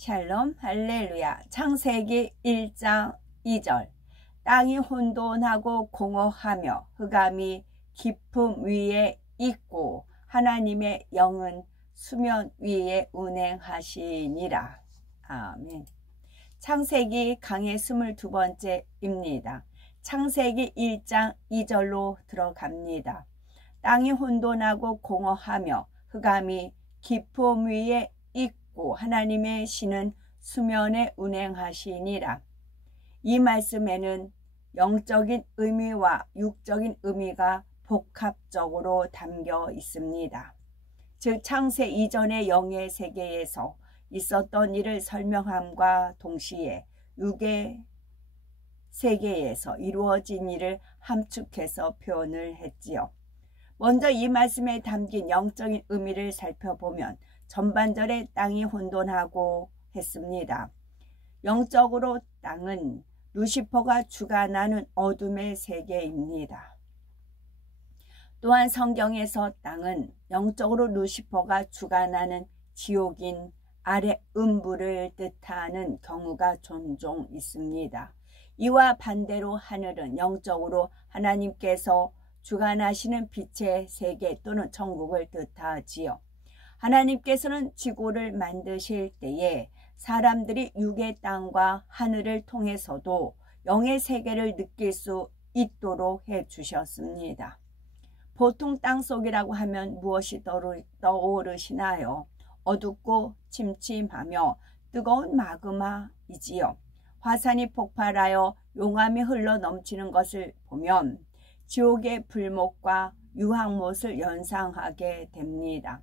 샬롬 할렐루야. 창세기 1장 2절. 땅이 혼돈하고 공허하며 흑암이 깊음 위에 있고 하나님의 영은 수면 위에 운행하시니라. 아멘. 창세기 강의 22번째입니다. 창세기 1장 2절로 들어갑니다. 땅이 혼돈하고 공허하며 흑암이 깊음 위에 있고 하나님의 신은 수면에 운행하시니라. 이 말씀에는 영적인 의미와 육적인 의미가 복합적으로 담겨 있습니다. 즉 창세 이전의 영의 세계에서 있었던 일을 설명함과 동시에 육의 세계에서 이루어진 일을 함축해서 표현을 했지요. 먼저 이 말씀에 담긴 영적인 의미를 살펴보면 전반절에 땅이 혼돈하고 했습니다. 영적으로 땅은 루시퍼가 주관하는 어둠의 세계입니다. 또한 성경에서 땅은 영적으로 루시퍼가 주관하는 지옥인 아래 음부를 뜻하는 경우가 종종 있습니다. 이와 반대로 하늘은 영적으로 하나님께서 주관하시는 빛의 세계 또는 천국을 뜻하지요. 하나님께서는 지구를 만드실 때에 사람들이 육의 땅과 하늘을 통해서도 영의 세계를 느낄 수 있도록 해주셨습니다. 보통 땅속이라고 하면 무엇이 떠오르시나요? 어둡고 침침하며 뜨거운 마그마이지요. 화산이 폭발하여 용암이 흘러 넘치는 것을 보면 지옥의 불못과 유황못을 연상하게 됩니다.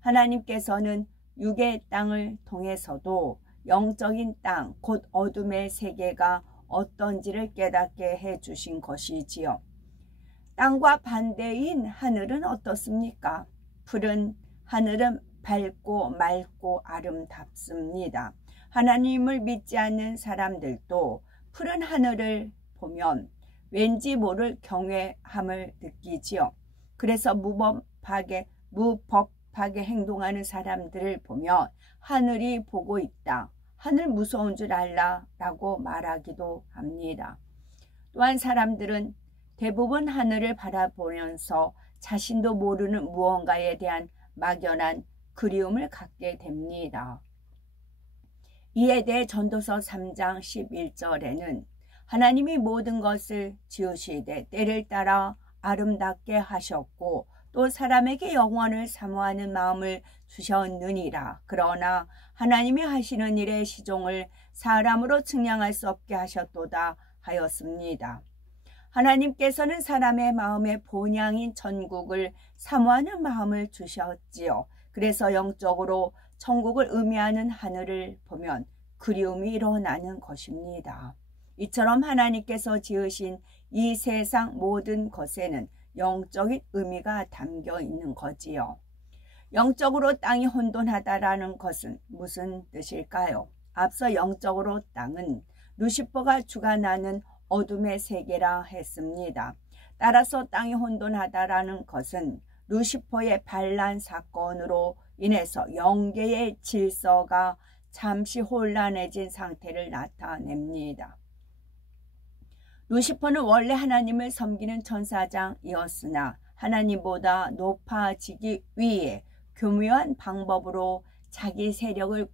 하나님께서는 육의 땅을 통해서도 영적인 땅, 곧 어둠의 세계가 어떤지를 깨닫게 해주신 것이지요. 땅과 반대인 하늘은 어떻습니까? 푸른 하늘은 밝고 맑고 아름답습니다. 하나님을 믿지 않는 사람들도 푸른 하늘을 보면 왠지 모를 경외함을 느끼지요. 그래서 무법하게 행동하는 사람들을 보면 하늘이 보고 있다. 하늘 무서운 줄 알라 라고 말하기도 합니다. 또한 사람들은 대부분 하늘을 바라보면서 자신도 모르는 무언가에 대한 막연한 그리움을 갖게 됩니다. 이에 대해 전도서 3장 11절에는 하나님이 모든 것을 지으시되 때를 따라 아름답게 하셨고 또 사람에게 영원을 사모하는 마음을 주셨느니라. 그러나 하나님이 하시는 일의 시종을 사람으로 측량할 수 없게 하셨도다 하였습니다. 하나님께서는 사람의 마음의 본향인 천국을 사모하는 마음을 주셨지요. 그래서 영적으로 천국을 의미하는 하늘을 보면 그리움이 일어나는 것입니다. 이처럼 하나님께서 지으신 이 세상 모든 것에는 영적인 의미가 담겨 있는 거지요. 영적으로 땅이 혼돈하다라는 것은 무슨 뜻일까요? 앞서 영적으로 땅은 루시퍼가 주관하는 어둠의 세계라 했습니다. 따라서 땅이 혼돈하다라는 것은 루시퍼의 반란 사건으로 인해서 영계의 질서가 잠시 혼란해진 상태를 나타냅니다. 루시퍼는 원래 하나님을 섬기는 천사장이었으나 하나님보다 높아지기 위해 교묘한 방법으로 자기 세력을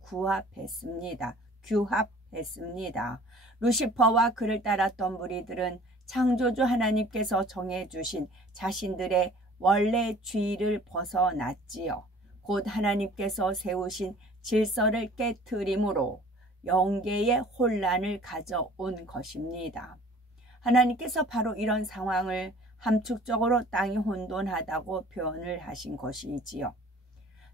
규합했습니다. 루시퍼와 그를 따랐던 무리들은 창조주 하나님께서 정해주신 자신들의 원래 주의를 벗어났지요. 곧 하나님께서 세우신 질서를 깨트림으로 영계의 혼란을 가져온 것입니다. 하나님께서 바로 이런 상황을 함축적으로 땅이 혼돈하다고 표현을 하신 것이지요.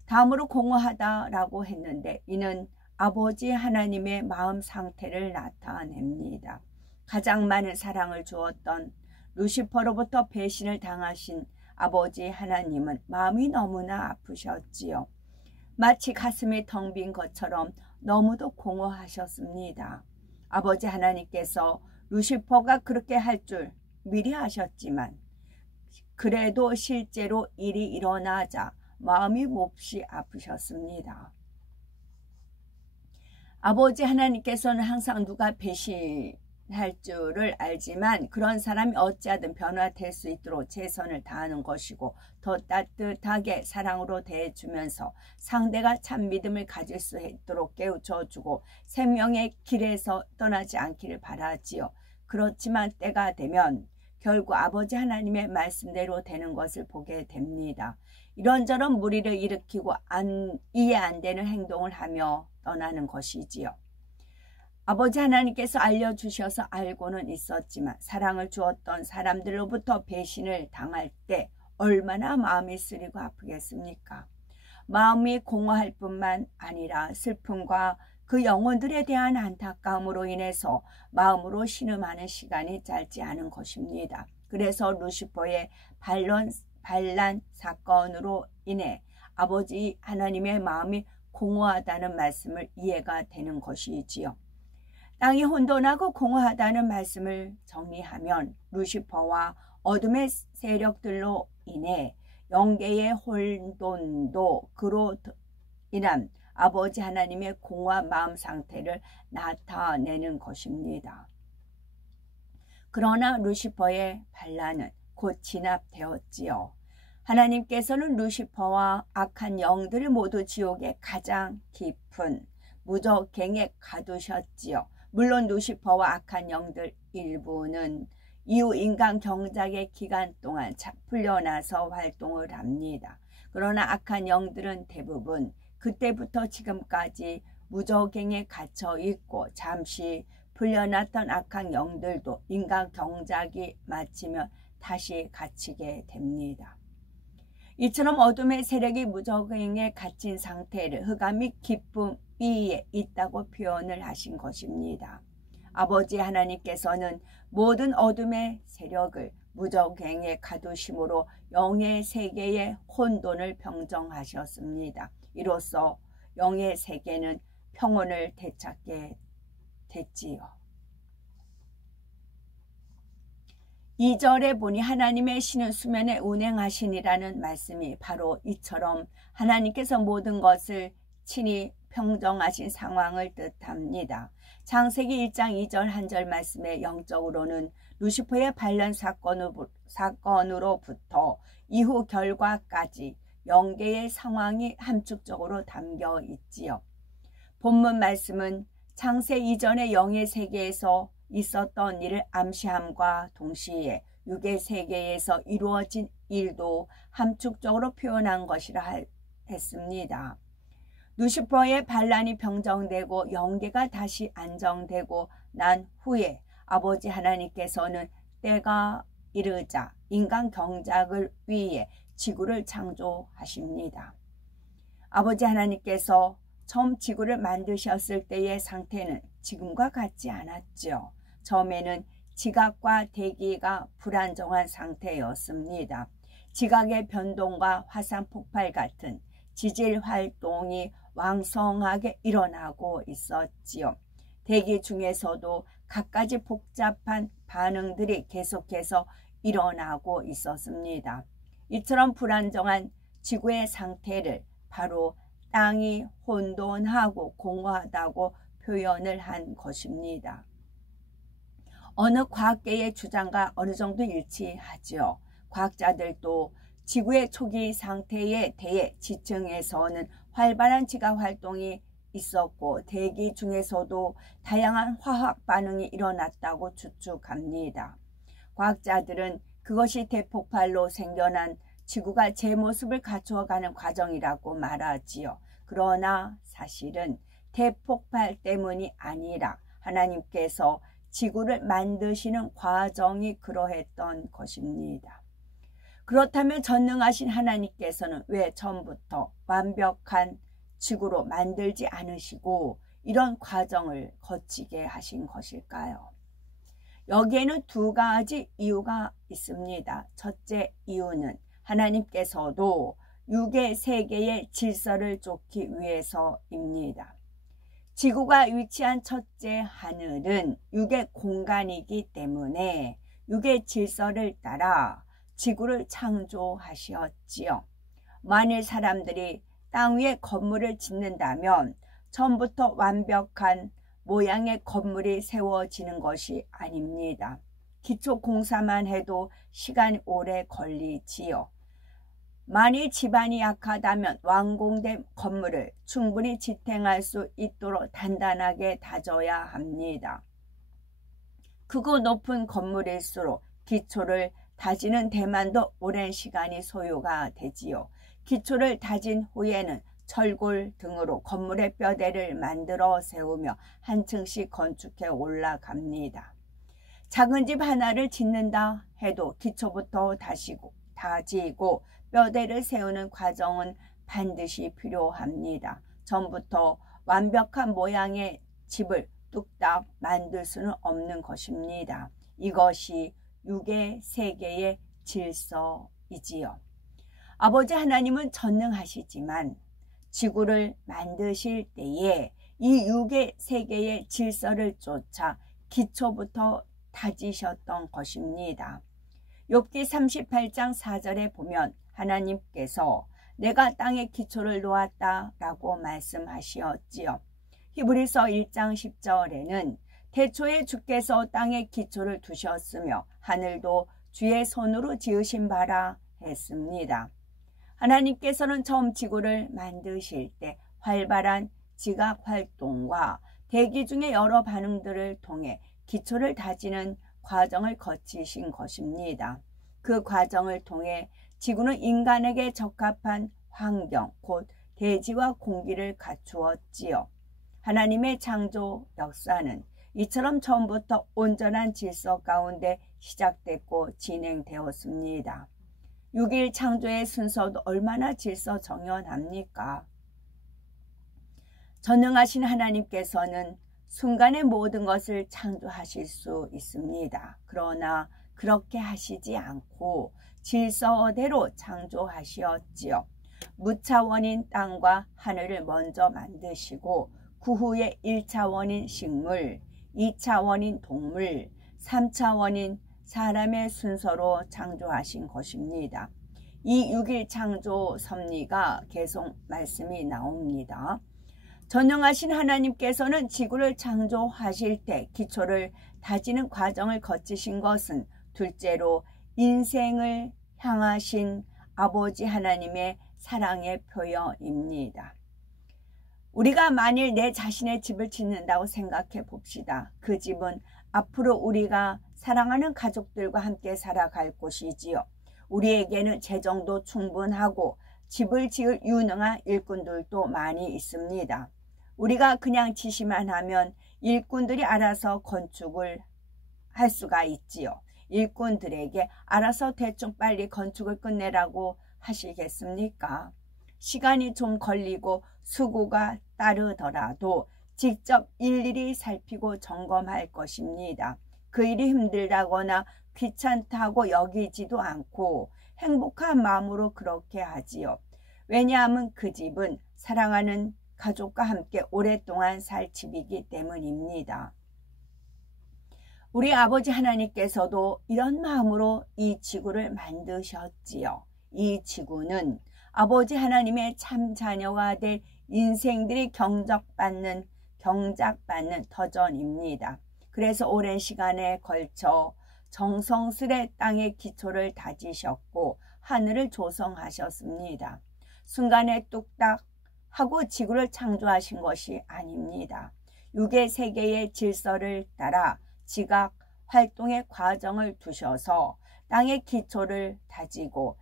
다음으로 공허하다라고 했는데 이는 아버지 하나님의 마음 상태를 나타냅니다. 가장 많은 사랑을 주었던 루시퍼로부터 배신을 당하신 아버지 하나님은 마음이 너무나 아프셨지요. 마치 가슴이 텅 빈 것처럼 너무도 공허하셨습니다. 아버지 하나님께서 루시퍼가 그렇게 할 줄 미리 아셨지만 그래도 실제로 일이 일어나자 마음이 몹시 아프셨습니다. 아버지 하나님께서는 항상 누가 배신할 줄을 알지만 그런 사람이 어찌하든 변화될 수 있도록 최선을 다하는 것이고 더 따뜻하게 사랑으로 대해주면서 상대가 참 믿음을 가질 수 있도록 깨우쳐주고 생명의 길에서 떠나지 않기를 바라지요. 그렇지만 때가 되면 결국 아버지 하나님의 말씀대로 되는 것을 보게 됩니다. 이런저런 무리를 일으키고 이해 안 되는 행동을 하며 떠나는 것이지요. 아버지 하나님께서 알려주셔서 알고는 있었지만 사랑을 주었던 사람들로부터 배신을 당할 때 얼마나 마음이 쓰리고 아프겠습니까? 마음이 공허할 뿐만 아니라 슬픔과 그 영혼들에 대한 안타까움으로 인해서 마음으로 신음하는 시간이 짧지 않은 것입니다. 그래서 루시퍼의 반란 사건으로 인해 아버지 하나님의 마음이 공허하다는 말씀을 이해가 되는 것이지요. 땅이 혼돈하고 공허하다는 말씀을 정리하면 루시퍼와 어둠의 세력들로 인해 영계의 혼돈도 그로 인한 아버지 하나님의 공허한 마음 상태를 나타내는 것입니다. 그러나 루시퍼의 반란은 곧 진압되었지요. 하나님께서는 루시퍼와 악한 영들을 모두 지옥의 가장 깊은 무적행에 가두셨지요. 물론 루시퍼와 악한 영들 일부는 이후 인간 경작의 기간 동안 풀려나서 활동을 합니다. 그러나 악한 영들은 대부분 그때부터 지금까지 무적행에 갇혀 있고 잠시 풀려났던 악한 영들도 인간 경작이 마치면 다시 갇히게 됩니다. 이처럼 어둠의 세력이 무적행에 갇힌 상태를 흑암이 깊은 위에 있다고 표현을 하신 것입니다. 아버지 하나님께서는 모든 어둠의 세력을 무적행에 가두심으로 영의 세계의 혼돈을 평정하셨습니다. 이로써 영의 세계는 평온을 되찾게 됐지요. 2절에 보니 하나님의 신은 수면에 운행하시니라는 말씀이 바로 이처럼 하나님께서 모든 것을 친히 평정하신 상황을 뜻합니다. 창세기 1장 2절 1절 말씀의 영적으로는 루시퍼의 반란 사건으로부터 이후 결과까지 영계의 상황이 함축적으로 담겨 있지요. 본문 말씀은 창세 이전의 영의 세계에서 있었던 일을 암시함과 동시에 육의 세계에서 이루어진 일도 함축적으로 표현한 것이라 했습니다. 루시퍼의 반란이 평정되고 영계가 다시 안정되고 난 후에 아버지 하나님께서는 때가 이르자 인간 경작을 위해 지구를 창조하십니다. 아버지 하나님께서 처음 지구를 만드셨을 때의 상태는 지금과 같지 않았죠. 처음에는 지각과 대기가 불안정한 상태였습니다. 지각의 변동과 화산 폭발 같은 지질 활동이 왕성하게 일어나고 있었지요. 대기 중에서도 갖가지 복잡한 반응들이 계속해서 일어나고 있었습니다. 이처럼 불안정한 지구의 상태를 바로 땅이 혼돈하고 공허하다고 표현을 한 것입니다. 어느 과학계의 주장과 어느 정도 일치하죠. 과학자들도 지구의 초기 상태에 대해 지층에서는 활발한 지각 활동이 있었고 대기 중에서도 다양한 화학 반응이 일어났다고 추측합니다. 과학자들은 그것이 대폭발로 생겨난 지구가 제 모습을 갖추어가는 과정이라고 말하지요. 그러나 사실은 대폭발 때문이 아니라 하나님께서 지구를 만드시는 과정이 그러했던 것입니다. 그렇다면 전능하신 하나님께서는 왜 처음부터 완벽한 지구로 만들지 않으시고 이런 과정을 거치게 하신 것일까요? 여기에는 두 가지 이유가 있습니다. 첫째 이유는 하나님께서도 육의 세계의 질서를 쫓기 위해서입니다. 지구가 위치한 첫째 하늘은 육의 공간이기 때문에 육의 질서를 따라 지구를 창조하셨지요. 만일 사람들이 땅 위에 건물을 짓는다면 처음부터 완벽한 모양의 건물이 세워지는 것이 아닙니다. 기초 공사만 해도 시간이 오래 걸리지요. 만일 지반이 약하다면 완공된 건물을 충분히 지탱할 수 있도록 단단하게 다져야 합니다. 크고 높은 건물일수록 기초를 다지는 데만도 오랜 시간이 소요가 되지요. 기초를 다진 후에는 철골 등으로 건물의 뼈대를 만들어 세우며 한 층씩 건축해 올라갑니다. 작은 집 하나를 짓는다 해도 기초부터 다지고 뼈대를 세우는 과정은 반드시 필요합니다. 처음부터 완벽한 모양의 집을 뚝딱 만들 수는 없는 것입니다. 이것이 육의 세계의 질서이지요. 아버지 하나님은 전능하시지만 지구를 만드실 때에 이 육의 세계의 질서를 쫓아 기초부터 다지셨던 것입니다. 욥기 38장 4절에 보면 하나님께서 내가 땅에 기초를 놓았다 라고 말씀하시었지요. 히브리서 1장 10절에는 태초에 주께서 땅에 기초를 두셨으며 하늘도 주의 손으로 지으신 바라 했습니다. 하나님께서는 처음 지구를 만드실 때 활발한 지각 활동과 대기 중의 여러 반응들을 통해 기초를 다지는 과정을 거치신 것입니다. 그 과정을 통해 지구는 인간에게 적합한 환경, 곧 대지와 공기를 갖추었지요. 하나님의 창조 역사는 이처럼 처음부터 온전한 질서 가운데 시작됐고 진행되었습니다. 6일 창조의 순서도 얼마나 질서정연합니까? 전능하신 하나님께서는 순간에 모든 것을 창조하실 수 있습니다. 그러나 그렇게 하시지 않고 질서대로 창조하시었지요. 무차원인 땅과 하늘을 먼저 만드시고 그 후에 1차원인 식물, 2차원인 동물, 3차원인 사람의 순서로 창조하신 것입니다. 이 6일 창조 섭리가 계속 말씀이 나옵니다. 전능하신 하나님께서는 지구를 창조하실 때 기초를 다지는 과정을 거치신 것은 둘째로 인생을 향하신 아버지 하나님의 사랑의 표현입니다. 우리가 만일 내 자신의 집을 짓는다고 생각해 봅시다. 그 집은 앞으로 우리가 사랑하는 가족들과 함께 살아갈 곳이지요. 우리에게는 재정도 충분하고 집을 지을 유능한 일꾼들도 많이 있습니다. 우리가 그냥 지시만 하면 일꾼들이 알아서 건축을 할 수가 있지요. 일꾼들에게 알아서 대충 빨리 건축을 끝내라고 하시겠습니까? 시간이 좀 걸리고 수고가 따르더라도 직접 일일이 살피고 점검할 것입니다. 그 일이 힘들다거나 귀찮다고 여기지도 않고 행복한 마음으로 그렇게 하지요. 왜냐하면 그 집은 사랑하는 가족과 함께 오랫동안 살 집이기 때문입니다. 우리 아버지 하나님께서도 이런 마음으로 이 지구를 만드셨지요. 이 지구는 아버지 하나님의 참 자녀가 될 인생들이 경작받는 터전입니다. 그래서 오랜 시간에 걸쳐 정성스레 땅의 기초를 다지셨고 하늘을 조성하셨습니다. 순간에 뚝딱 하고 지구를 창조하신 것이 아닙니다. 육의 세계의 질서를 따라 지각 활동의 과정을 두셔서 땅의 기초를 다지고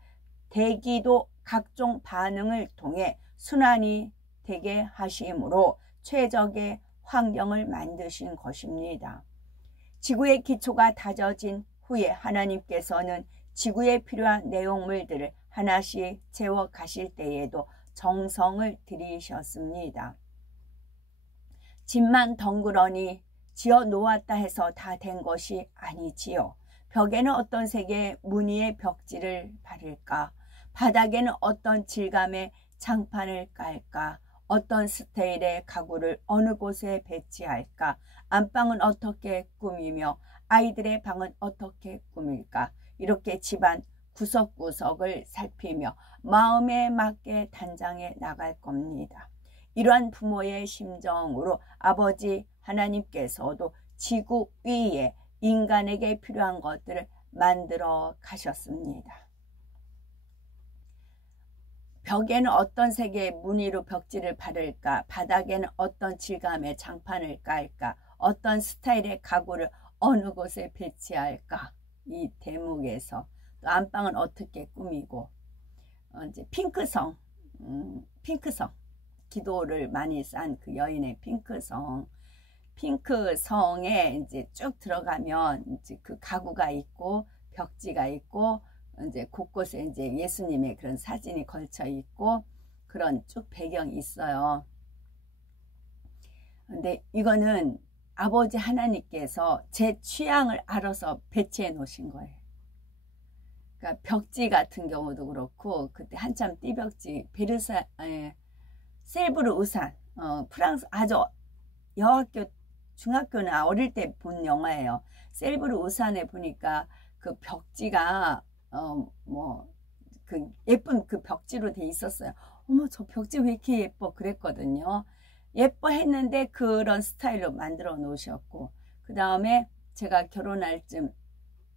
대기도 각종 반응을 통해 순환이 되게 하심으로 최적의 환경을 만드신 것입니다. 지구의 기초가 다져진 후에 하나님께서는 지구에 필요한 내용물들을 하나씩 채워 가실 때에도 정성을 들이셨습니다. 집만 덩그러니 지어 놓았다 해서 다 된 것이 아니지요. 벽에는 어떤 색의 무늬의 벽지를 바를까? 바닥에는 어떤 질감의 장판을 깔까? 어떤 스타일의 가구를 어느 곳에 배치할까? 안방은 어떻게 꾸미며 아이들의 방은 어떻게 꾸밀까? 이렇게 집안 구석구석을 살피며 마음에 맞게 단장해 나갈 겁니다. 이러한 부모의 심정으로 아버지 하나님께서도 지구 위에 인간에게 필요한 것들을 만들어 가셨습니다. 벽에는 어떤 색의 무늬로 벽지를 바를까? 바닥에는 어떤 질감의 장판을 깔까? 어떤 스타일의 가구를 어느 곳에 배치할까? 이 대목에서 또 안방은 어떻게 꾸미고 이제 핑크성 기도를 많이 싼 그 여인의 핑크성에 이제 쭉 들어가면 이제 그 가구가 있고 벽지가 있고 이제 곳곳에 이제 예수님의 그런 사진이 걸쳐 있고 그런 쭉 배경이 있어요. 근데 이거는 아버지 하나님께서 제 취향을 알아서 배치해 놓으신 거예요. 그러니까 벽지 같은 경우도 그렇고 그때 한참 띠벽지 셀브르 우산 프랑스 아주 여학교 중학교는 어릴 때 본 영화예요. 셀브르 우산에 보니까 그 벽지가 그 예쁜 그 벽지로 돼 있었어요. 어머 저 벽지 왜 이렇게 예뻐 그랬거든요. 예뻐했는데 그런 스타일로 만들어 놓으셨고 그 다음에 제가 결혼할 쯤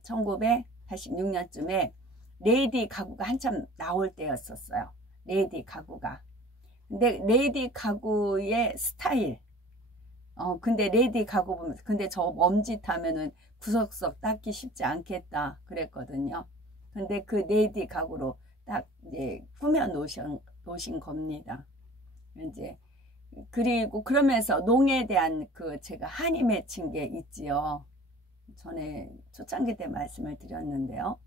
1986년쯤에 레이디 가구가 한참 나올 때였었어요. 레이디 가구가. 근데 레이디 가구의 스타일 근데 레이디 가구 보면서 근데 저 멈짓하면은 구석구석 닦기 쉽지 않겠다 그랬거든요. 근데 그 레이디 가구로 딱 이제 꾸며 놓으신 겁니다. 이제 그리고 그러면서 농에 대한 그 제가 한이 맺힌 게 있지요. 전에 초창기 때 말씀을 드렸는데요.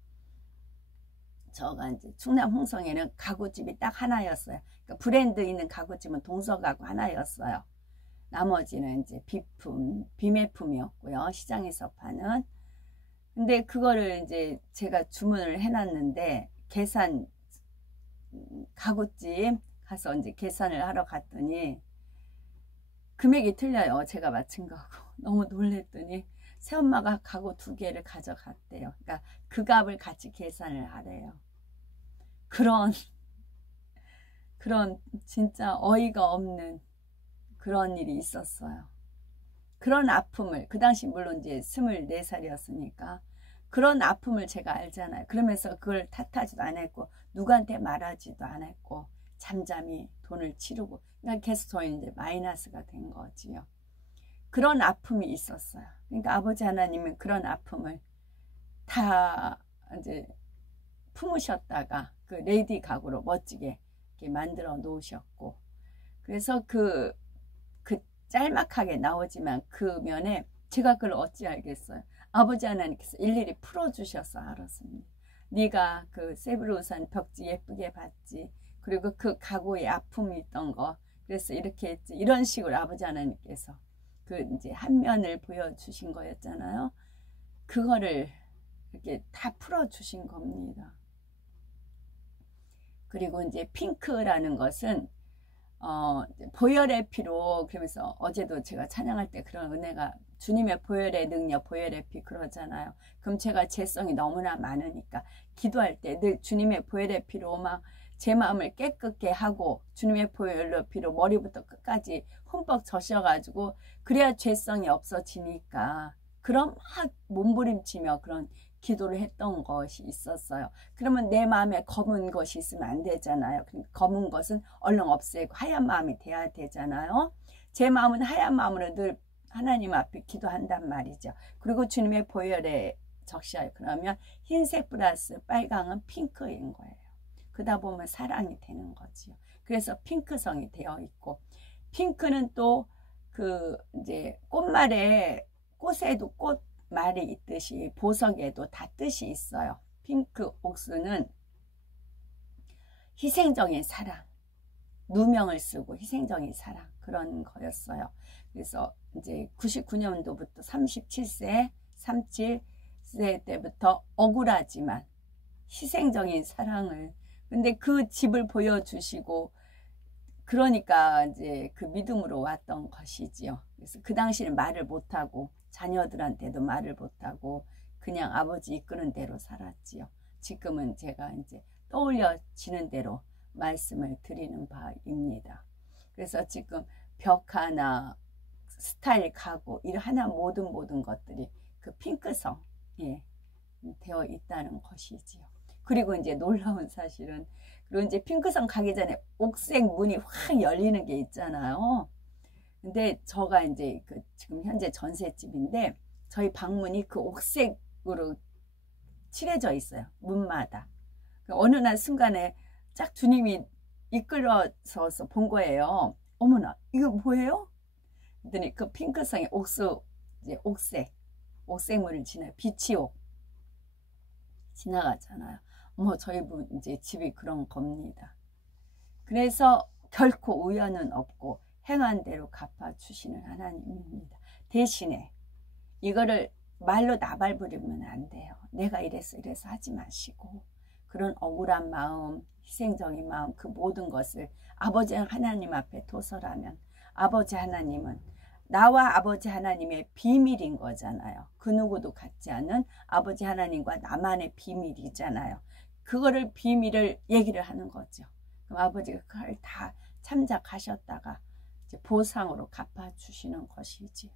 저가 이제 충남 홍성에는 가구집이 딱 하나였어요. 그러니까 브랜드 있는 가구집은 동서가구 하나였어요. 나머지는 이제 비매품이었고요. 시장에서 파는. 근데 그거를 이제 제가 주문을 해놨는데 가구집 가서 이제 계산을 하러 갔더니 금액이 틀려요. 제가 맞춘 거하고. 너무 놀랬더니 새엄마가 가구 2개를 가져갔대요. 그러니까 그 값을 같이 계산을 하래요. 그런 진짜 어이가 없는 그런 일이 있었어요. 그런 아픔을 그 당시 물론 이제 24살이었으니까 그런 아픔을 제가 알잖아요. 그러면서 그걸 탓하지도 않았고 누구한테 말하지도 않았고 잠잠히 돈을 치르고 그러니까 계속 저희 이제 마이너스가 된 거지요. 그런 아픔이 있었어요. 그러니까 아버지 하나님은 그런 아픔을 다 이제 품으셨다가 그 레이디 가구로 멋지게 이렇게 만들어 놓으셨고 그래서 그 짤막하게 나오지만 그 면에 제가 그걸 어찌 알겠어요. 아버지 하나님께서 일일이 풀어주셔서 알았습니다. 네가 그 세브르우산 벽지 예쁘게 봤지. 그리고 그 가구에 아픔이 있던 거. 그래서 이렇게 했지. 이런 식으로 아버지 하나님께서 그 이제 한 면을 보여주신 거였잖아요. 그거를 이렇게 다 풀어주신 겁니다. 그리고 이제 핑크라는 것은 보혈의 피로 그러면서 어제도 제가 찬양할 때 그런 은혜가 주님의 보혈의 능력 보혈의 피 그러잖아요. 그럼 제가 죄성이 너무나 많으니까 기도할 때 늘 주님의 보혈의 피로 막 제 마음을 깨끗게 하고 주님의 보혈의 피로 머리부터 끝까지 흠뻑 젖혀가지고 그래야 죄성이 없어지니까 그럼 막 몸부림치며 그런 기도를 했던 것이 있었어요. 그러면 내 마음에 검은 것이 있으면 안 되잖아요. 검은 것은 얼른 없애고 하얀 마음이 돼야 되잖아요. 제 마음은 하얀 마음으로 늘 하나님 앞에 기도한단 말이죠. 그리고 주님의 보혈에 적셔요. 그러면 흰색 플러스 빨강은 핑크인 거예요. 그러다 보면 사랑이 되는 거지요. 그래서 핑크성이 되어 있고 핑크는 또 그 이제 꽃에도 꽃말이 있듯이 보석에도 다 뜻이 있어요. 핑크 옥수는 희생적인 사랑, 누명을 쓰고 희생적인 사랑 그런 거였어요. 그래서 이제 99년도부터 37세 때부터 억울하지만 희생적인 사랑을 근데 그 집을 보여주시고 그러니까 이제 그 믿음으로 왔던 것이지요. 그래서 그 당시에는 말을 못하고 자녀들한테도 말을 못하고 그냥 아버지 이끄는 대로 살았지요. 지금은 제가 이제 떠올려지는 대로 말씀을 드리는 바입니다. 그래서 지금 벽 하나, 스타일 가구, 이 하나 모든 것들이 그 핑크성 되어 있다는 것이지요. 그리고 이제 놀라운 사실은, 그리고 이제 핑크성 가기 전에 옥색 문이 확 열리는 게 있잖아요. 근데 저가 이제 지금 현재 전셋집인데 저희 방문이 그 옥색으로 칠해져 있어요. 문마다. 어느 날 순간에 짝 주님이 이끌어서 본 거예요. 어머나, 이거 뭐예요? 그랬더니 그 핑크성의 이제 옥색물을 지나요. 비치옥 지나가잖아요. 저희 이제 집이 그런 겁니다. 그래서 결코 우연은 없고 행한 대로 갚아주시는 하나님입니다. 대신에 이거를 말로 나발부리면 안 돼요. 내가 이래서 하지 마시고, 그런 억울한 마음, 희생적인 마음, 그 모든 것을 아버지 하나님 앞에 토설하면 아버지 하나님은 나와 아버지 하나님의 비밀인 거잖아요. 그 누구도 갖지 않은 아버지 하나님과 나만의 비밀이잖아요. 그거를 비밀을 얘기를 하는 거죠. 그럼 아버지가 그걸 다 참작하셨다가 이제 보상으로 갚아주시는 것이지요.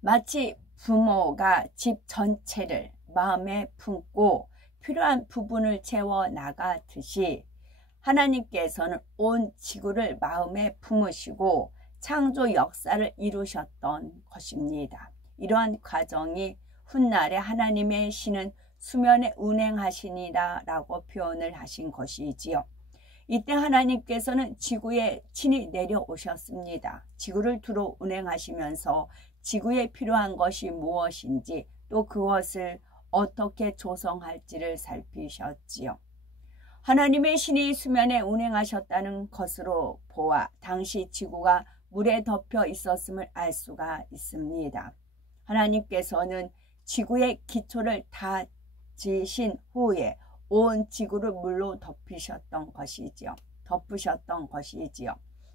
마치 부모가 집 전체를 마음에 품고 필요한 부분을 채워 나가듯이 하나님께서는 온 지구를 마음에 품으시고 창조 역사를 이루셨던 것입니다. 이러한 과정이 훗날에 하나님의 신은 수면에 운행하시니라 라고 표현을 하신 것이지요. 이때 하나님께서는 지구에 친히 내려오셨습니다. 지구를 두루 운행하시면서 지구에 필요한 것이 무엇인지 또 그것을 어떻게 조성할지를 살피셨지요. 하나님의 신이 수면에 운행하셨다는 것으로 보아 당시 지구가 물에 덮여 있었음을 알 수가 있습니다. 하나님께서는 지구의 기초를 다 지으신 후에 온 지구를 물로 덮으셨던 것이지요.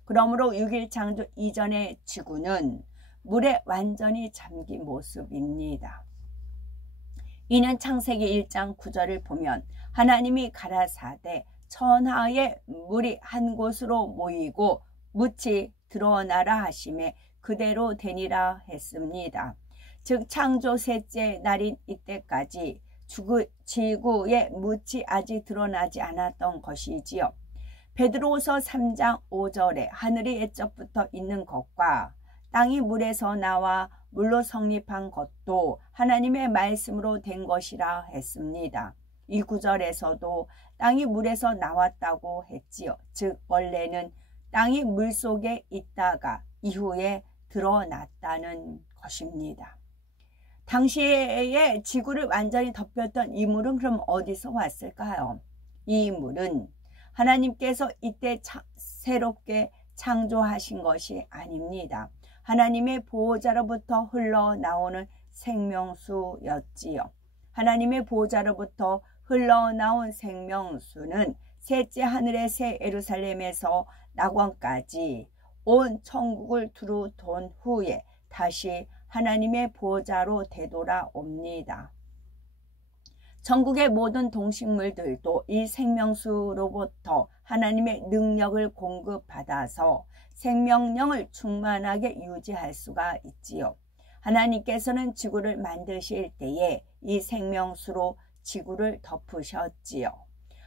그러므로 6일 창조 이전의 지구는 물에 완전히 잠긴 모습입니다. 이는 창세기 1장 9절을 보면 하나님이 가라사대 천하의 물이 한 곳으로 모이고 묻히 드러나라 하심에 그대로 되니라 했습니다. 즉 창조 셋째 날인 이때까지 지구의 묻이 아직 드러나지 않았던 것이지요. 베드로후서 3장 5절에 하늘이 옛적부터 있는 것과 땅이 물에서 나와 물로 성립한 것도 하나님의 말씀으로 된 것이라 했습니다. 이 구절에서도 땅이 물에서 나왔다고 했지요. 즉 원래는 땅이 물속에 있다가 이후에 드러났다는 것입니다. 당시에 지구를 완전히 덮였던 이 물은 그럼 어디서 왔을까요? 이 물은 하나님께서 이때 새롭게 창조하신 것이 아닙니다. 하나님의 보호자로부터 흘러나오는 생명수였지요. 하나님의 보호자로부터 흘러나온 생명수는 셋째 하늘의 새 예루살렘에서 낙원까지 온 천국을 두루 돈 후에 다시 하나님의 보호자로 되돌아옵니다. 전국의 모든 동식물들도 이 생명수로부터 하나님의 능력을 공급받아서 생명력을 충만하게 유지할 수가 있지요. 하나님께서는 지구를 만드실 때에 이 생명수로 지구를 덮으셨지요.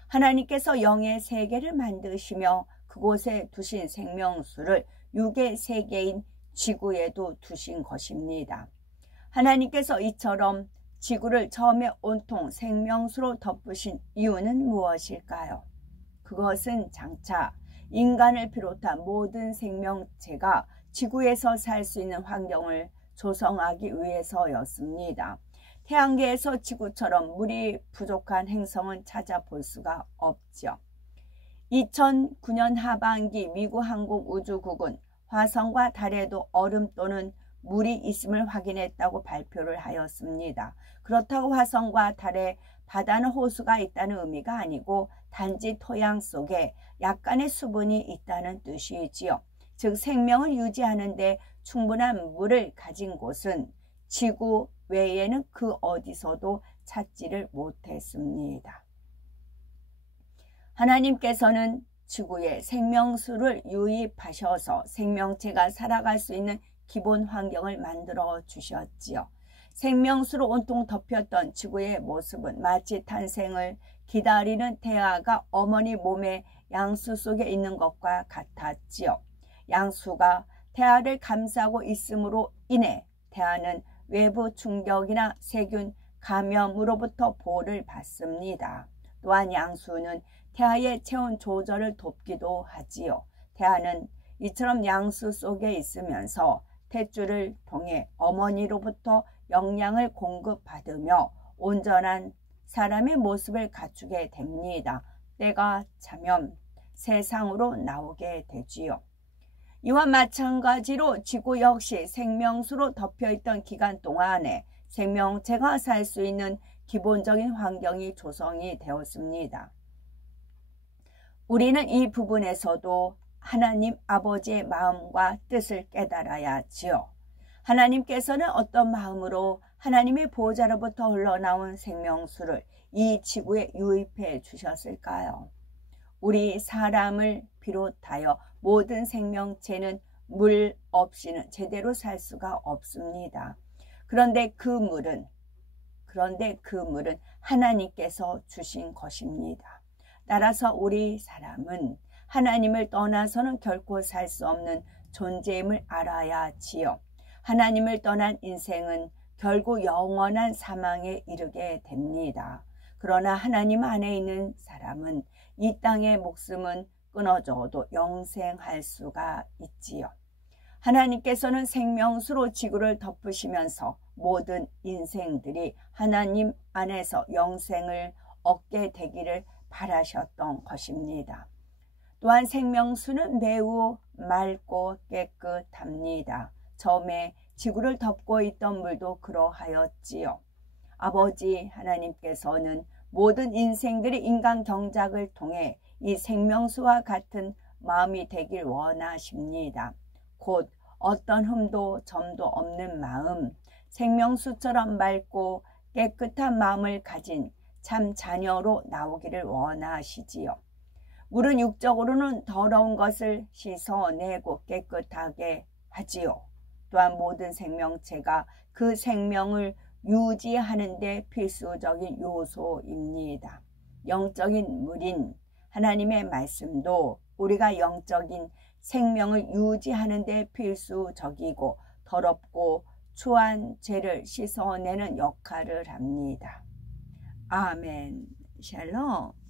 하나님께서 영의 세계를 만드시며 그곳에 두신 생명수를 육의 세계인 지구에도 두신 것입니다. 하나님께서 이처럼 지구를 처음에 온통 생명수로 덮으신 이유는 무엇일까요? 그것은 장차 인간을 비롯한 모든 생명체가 지구에서 살 수 있는 환경을 조성하기 위해서였습니다. 태양계에서 지구처럼 물이 부족한 행성은 찾아볼 수가 없죠. 2009년 하반기 미국 항공우주국은 화성과 달에도 얼음 또는 물이 있음을 확인했다고 발표를 하였습니다. 그렇다고 화성과 달에 바다는 호수가 있다는 의미가 아니고 단지 토양 속에 약간의 수분이 있다는 뜻이지요. 즉 생명을 유지하는 데 충분한 물을 가진 곳은 지구 외에는 그 어디서도 찾지를 못했습니다. 하나님께서는 지구에 생명수를 유입하셔서 생명체가 살아갈 수 있는 기본 환경을 만들어 주셨지요. 생명수로 온통 덮였던 지구의 모습은 마치 탄생을 기다리는 태아가 어머니 몸의 양수 속에 있는 것과 같았지요. 양수가 태아를 감싸고 있음으로 인해 태아는 외부 충격이나 세균 감염으로부터 보호를 받습니다. 또한 양수는 태아의 체온 조절을 돕기도 하지요. 태아는 이처럼 양수 속에 있으면서 탯줄을 통해 어머니로부터 영양을 공급받으며 온전한 사람의 모습을 갖추게 됩니다. 때가 차면 세상으로 나오게 되지요. 이와 마찬가지로 지구 역시 생명수로 덮여있던 기간 동안에 생명체가 살 수 있는 기본적인 환경이 조성이 되었습니다. 우리는 이 부분에서도 하나님 아버지의 마음과 뜻을 깨달아야 하지요. 하나님께서는 어떤 마음으로 하나님의 보호자로부터 흘러나온 생명수를 이 지구에 유입해 주셨을까요? 우리 사람을 비롯하여 모든 생명체는 물 없이는 제대로 살 수가 없습니다. 그런데 그 물은 하나님께서 주신 것입니다. 따라서 우리 사람은 하나님을 떠나서는 결코 살 수 없는 존재임을 알아야 하지요. 하나님을 떠난 인생은 결국 영원한 사망에 이르게 됩니다. 그러나 하나님 안에 있는 사람은 이 땅의 목숨은 끊어져도 영생할 수가 있지요. 하나님께서는 생명수로 지구를 덮으시면서 모든 인생들이 하나님 안에서 영생을 얻게 되기를 바라셨던 것입니다. 또한 생명수는 매우 맑고 깨끗합니다. 처음에 지구를 덮고 있던 물도 그러하였지요. 아버지 하나님께서는 모든 인생들이 인간 경작을 통해 이 생명수와 같은 마음이 되길 원하십니다. 곧 어떤 흠도 점도 없는 마음, 생명수처럼 맑고 깨끗한 마음을 가진 참 자녀로 나오기를 원하시지요. 물은 육적으로는 더러운 것을 씻어내고 깨끗하게 하지요. 또한 모든 생명체가 그 생명을 유지하는 데 필수적인 요소입니다. 영적인 물인 하나님의 말씀도 우리가 영적인 생명을 유지하는 데 필수적이고 더럽고 추한 죄를 씻어내는 역할을 합니다. 아멘. 샬롬.